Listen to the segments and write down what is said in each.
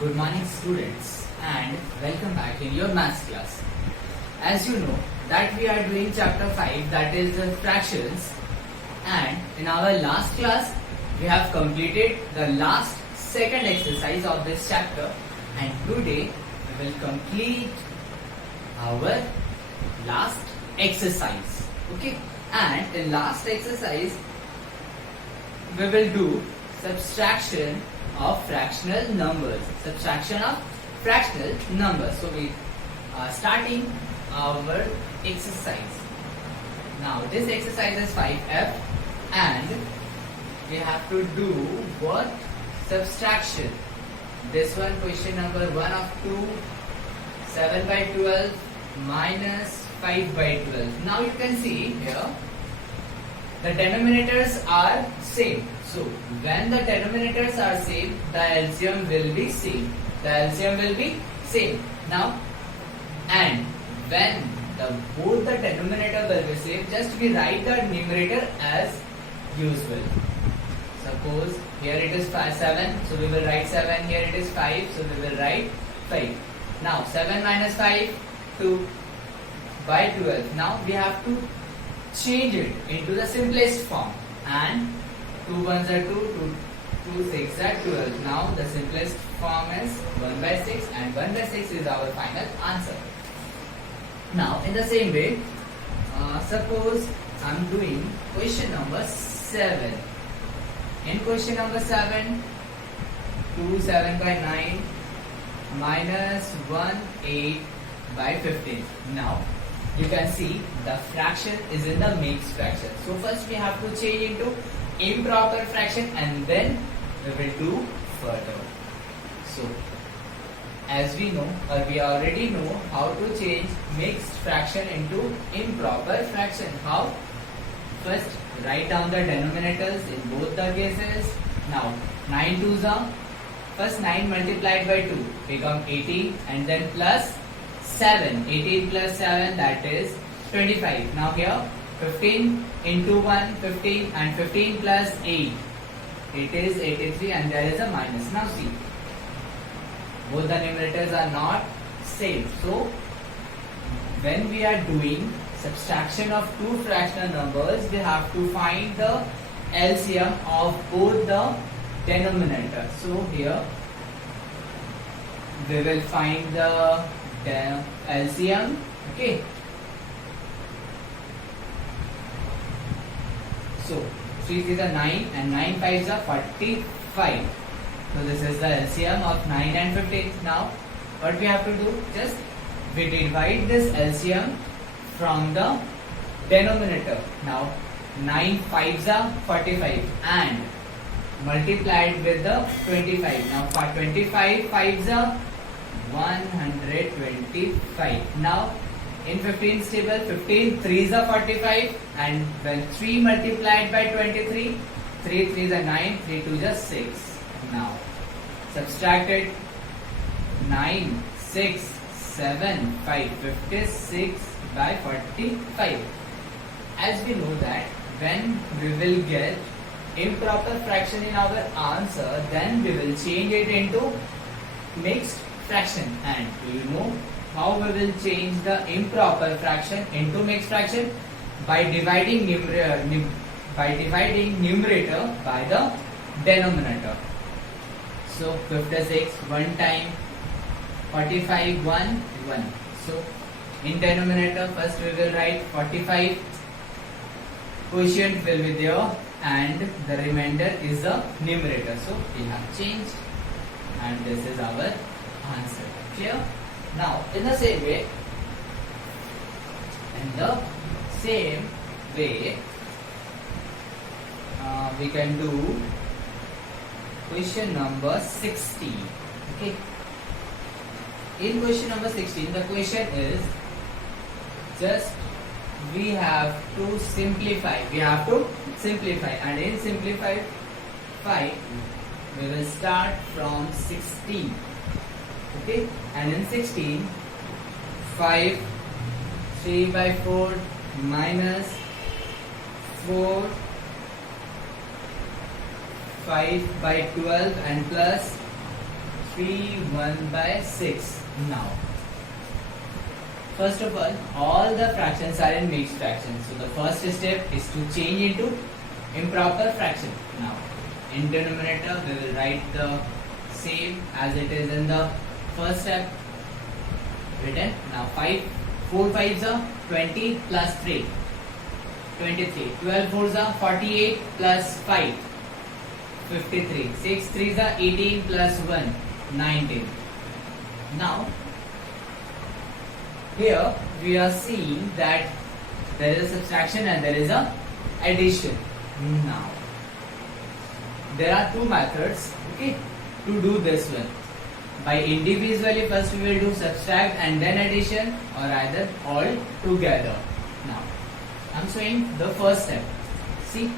Good morning students and welcome back in your maths class. As you know that we are doing chapter 5, that is fractions, and in our last class we have completed the last second exercise of this chapter, and today we will complete our last exercise. Okay, and in last exercise we will do subtraction of fractional numbers. Subtraction of fractional numbers. So we are starting our exercise. Now this exercise is 5F and we have to do what? Subtraction. This one, question number 1 of 2, 7 by 12 minus 5 by 12. Now you can see here the denominators are same. So when the denominators are same, the LCM will be same. The LCM will be same. Now, and when both the denominator will be same, just we write the numerator as usual. Suppose here it is 7, so we will write 7. Here it is 5, so we will write 5. Now 7 minus 5, 2 by 12. Now we have to change it into the simplest form, and 2 ones are 2, 2 6 are 12. Now the simplest form is 1 by 6, and 1 by 6 is our final answer. Now in the same way, suppose I am doing question number 7. In question number 7, 2 7 by 9 minus 1 8 by 15. Now you can see the fraction is in the mixed fraction. So first we have to change into improper fraction and then we will do further. So as we know, or we already know how to change mixed fraction into improper fraction. How? First write down the denominators in both the cases. Now 9 2s are, first 9 multiplied by 2 become 18, and then plus 7, 18 plus 7, that is 25. Now here 15 into 1, 15, and 15 plus 8, it is 83, and there is a minus. Now see, both the numerators are not same. So when we are doing subtraction of two fractional numbers, we have to find the LCM of both the denominators. So here we will find the LCM. Okay, so 3 is a 9 and 9 5s are 45. So this is the LCM of 9 and 15. Now what we have to do, just we divide this LCM from the denominator. Now 9 5s are 45 and multiplied with the 25. Now for 25 5s are 125. Now in 15's table, 15 3s are 45, and when 3 multiplied by 23, 3 3s are 9, 3 2s are 6. Now subtract it. 9 6 7 5, 56 by 45. As we know that when we will get improper fraction in our answer, then we will change it into mixed fraction. And do you know how we will change the improper fraction into mixed fraction? By dividing numerator by the denominator. So 56 one time, 45 1 1. So in denominator first we will write 45, quotient will be there, and the remainder is the numerator. So we have changed, and this is our answer. Clear? Now in the same way, we can do question number 16. Okay. In question number 16, the question is just we have to simplify. And in simplify, we will start from 16. Okay, and in 16, 5 3 by 4 minus 4 5 by 12 and plus 3 1 by 6. Now, first of all the fractions are in mixed fractions. So the first step is to change into improper fraction. Now, in denominator we will write the same as it is in the first step. Written. Now 4 5s are 20 plus 3. 23. 12 4s are 48 plus 5. 53. 6 3s are 18 plus 1. 19. Now, here we are seeing that there is a subtraction and there is a addition. Now, there are two methods, okay, to do this one. By individually, first we will do subtract and then addition, or either all together. Now, I'm showing the first step. See,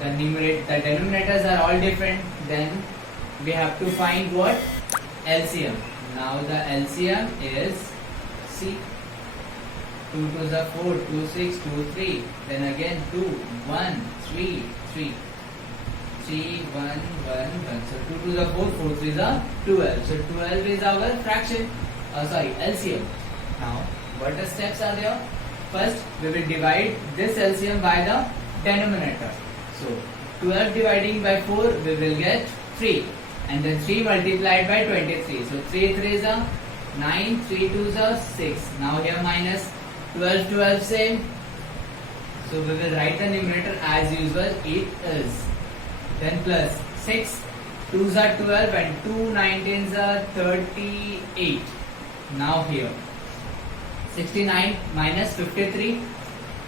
the denominators are all different. Then we have to find what? LCM. Now the LCM is, see, 2 2s are 4, 2 6, 2 3. Then again 2, 1, 3, 3. 3, 1, 1, 1. So 2 2s are 4, 4 3s are 12. So 12 is our fraction. LCM. Now, what the steps are there? First, we will divide this LCM by the denominator. So 12 dividing by 4, we will get 3. And then 3 multiplied by 23. So 3 3s are 9, 3 2s are 6. Now here minus 12, 12 same. So we will write the numerator as usual. It is. Then plus 6, 2s are 12 and 2 19s are 38. Now here 69 minus 53,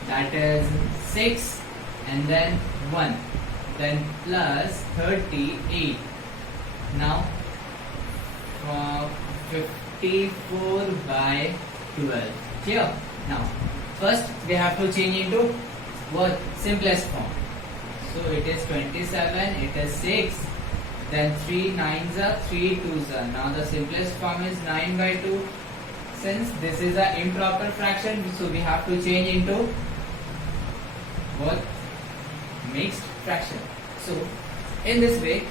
that is 6 and then 1. Then plus 38. Now 54 by 12. Clear? Now first we have to change into what? Simplest form. So it is 27, it is 6, then 3 9s are 3 2s are. Now the simplest form is 9 by 2. Since this is an improper fraction, so we have to change into what? Mixed fraction. So in this way,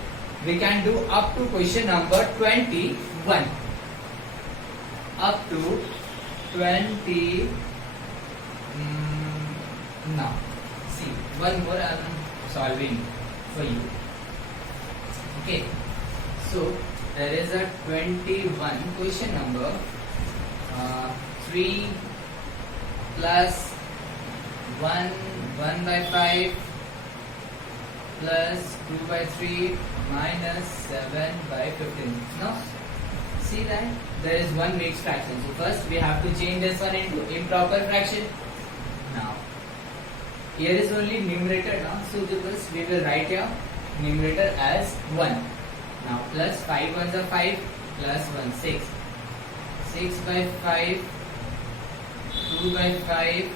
we can do up to question number 21. Up to 20. Now, see, one more I am solving for you. Okay, so there is a 21 question number. 3 plus 1 by 5 plus 2 by 3 minus 7 by 15. Now, see that there is one mixed fraction. So first we have to change this one into improper fraction. Now, here is only numerator now. So we will write here numerator as 1. Now plus 5 1s are 5 plus 1 6. 6 by 5, 2 by 5,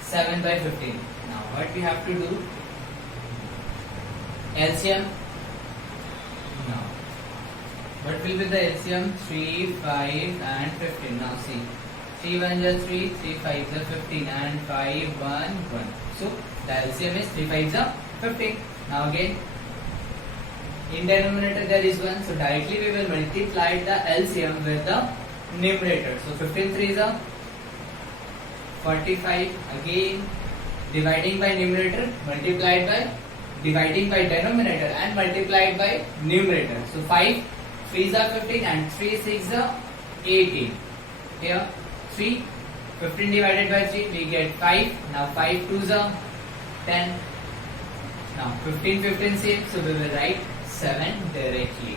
7 by 15. Now what we have to do? LCM. Now what will be the LCM? 3, 5 and 15. Now see, 3 1s are 3, 3 5s are 15 and 5 1 1. So the LCM is 3 5s are 15. Now again, in denominator there is 1, so directly we will multiply the LCM with the numerator. So 15 3s are 45. Again, dividing by numerator multiplied by dividing by denominator and multiplied by numerator. So 5 3s are 15 and 3 6 are 18. Here 3, 15 divided by 3 we get 5. Now 5 2s are 10. Now 15 15 same, so we will write 7 directly.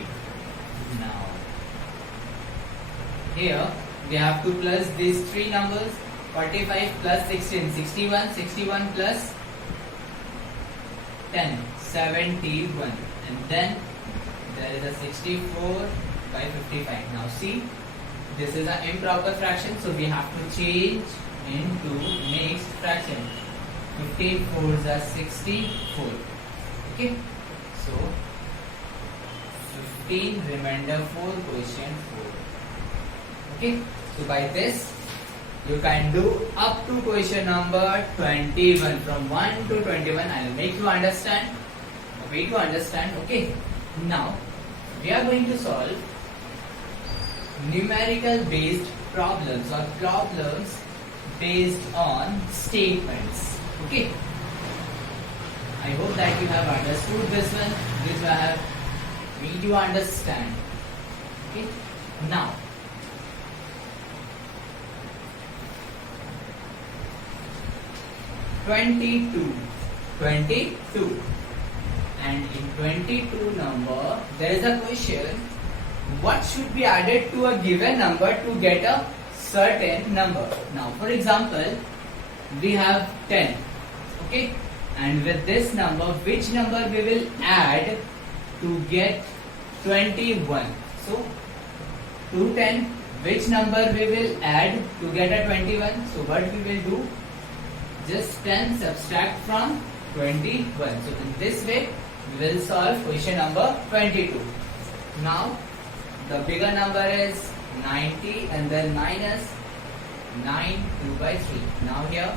Now here we have to plus these three numbers. 45 plus 16, 61, 61 plus 10, 71, and then there is a 64 by 55. Now see, this is an improper fraction, so we have to change into mixed fraction. 15 4s are 64. Okay, so 15 remainder 4 quotient 4. Okay, so by this you can do up to question number 21. From 1 to 21 I will make you understand, way to understand. Okay, now we are going to solve numerical based problems or problems based on statements. Okay. I hope that you have understood this one. This I have made you understand. Okay. Now, Twenty-two, and in 22 number there is a question: what should be added to a given number to get a certain number? Now, for example, we have 10. Okay, and with this number, which number we will add to get 21? So, to 10, which number we will add to get a 21? So, what we will do? Just 10 subtract from 21. So, in this way, we will solve question number 22. Now, the bigger number is 90 and then minus 9 2 by 3. Now here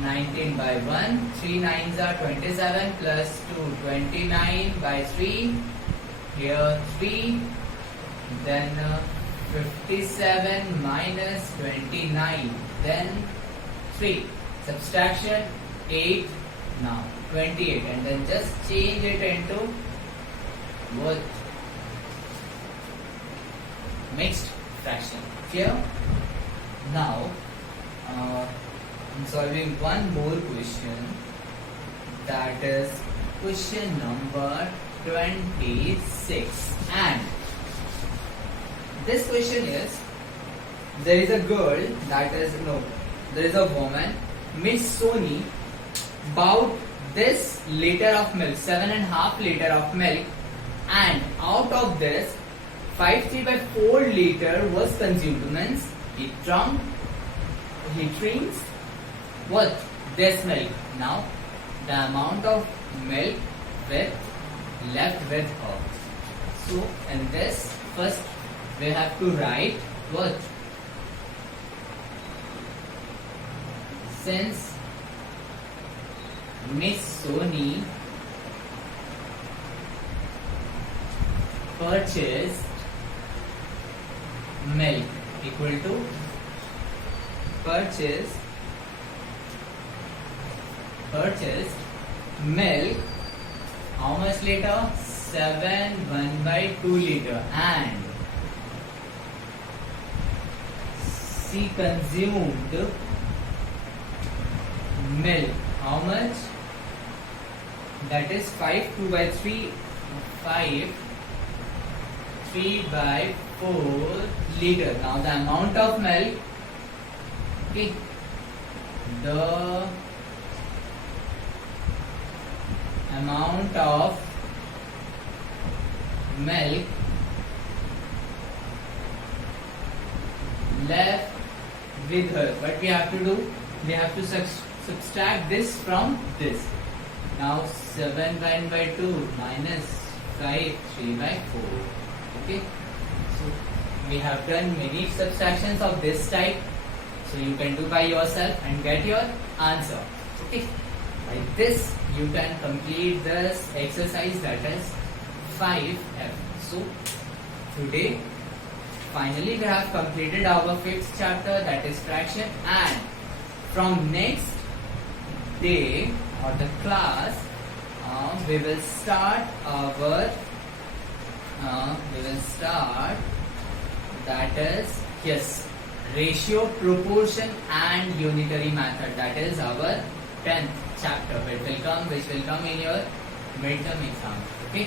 19 by 1, 3 9s are 27 plus 2 29 by 3. Here 3, then 57 minus 29, then 3. Subtraction 8, now 28, and then just change it into what? Mixed fraction. Here, now I'm solving one more question, that is question number 26, and this question is, there is a girl, there is a woman, Miss Sony, bought this liter of milk, 7.5 liter of milk, and out of this 5 by 4 liter was consumed. Means he drinks what? This milk. Now the amount of milk left with her. So in this, first we have to write what? Since Miss Sony purchased milk equal to purchased milk, how much liter? 1 by 2 liter, and she consumed milk, how much? That is 2 by 3 by 4 liter. Now the amount of milk, okay, the amount of milk left with her. What we have to do? We have to subtract this from this. Now 7 by 2 minus 5 3 by 4. Okay, so we have done many subtractions of this type, so you can do by yourself and get your answer. Okay, like this you can complete this exercise, that is 5F. So today finally we have completed our 5th chapter, that is fraction, and from next day or the class we will start that is, yes, ratio, proportion and unitary method. That is our 10th chapter, which will come in your midterm exam. Okay.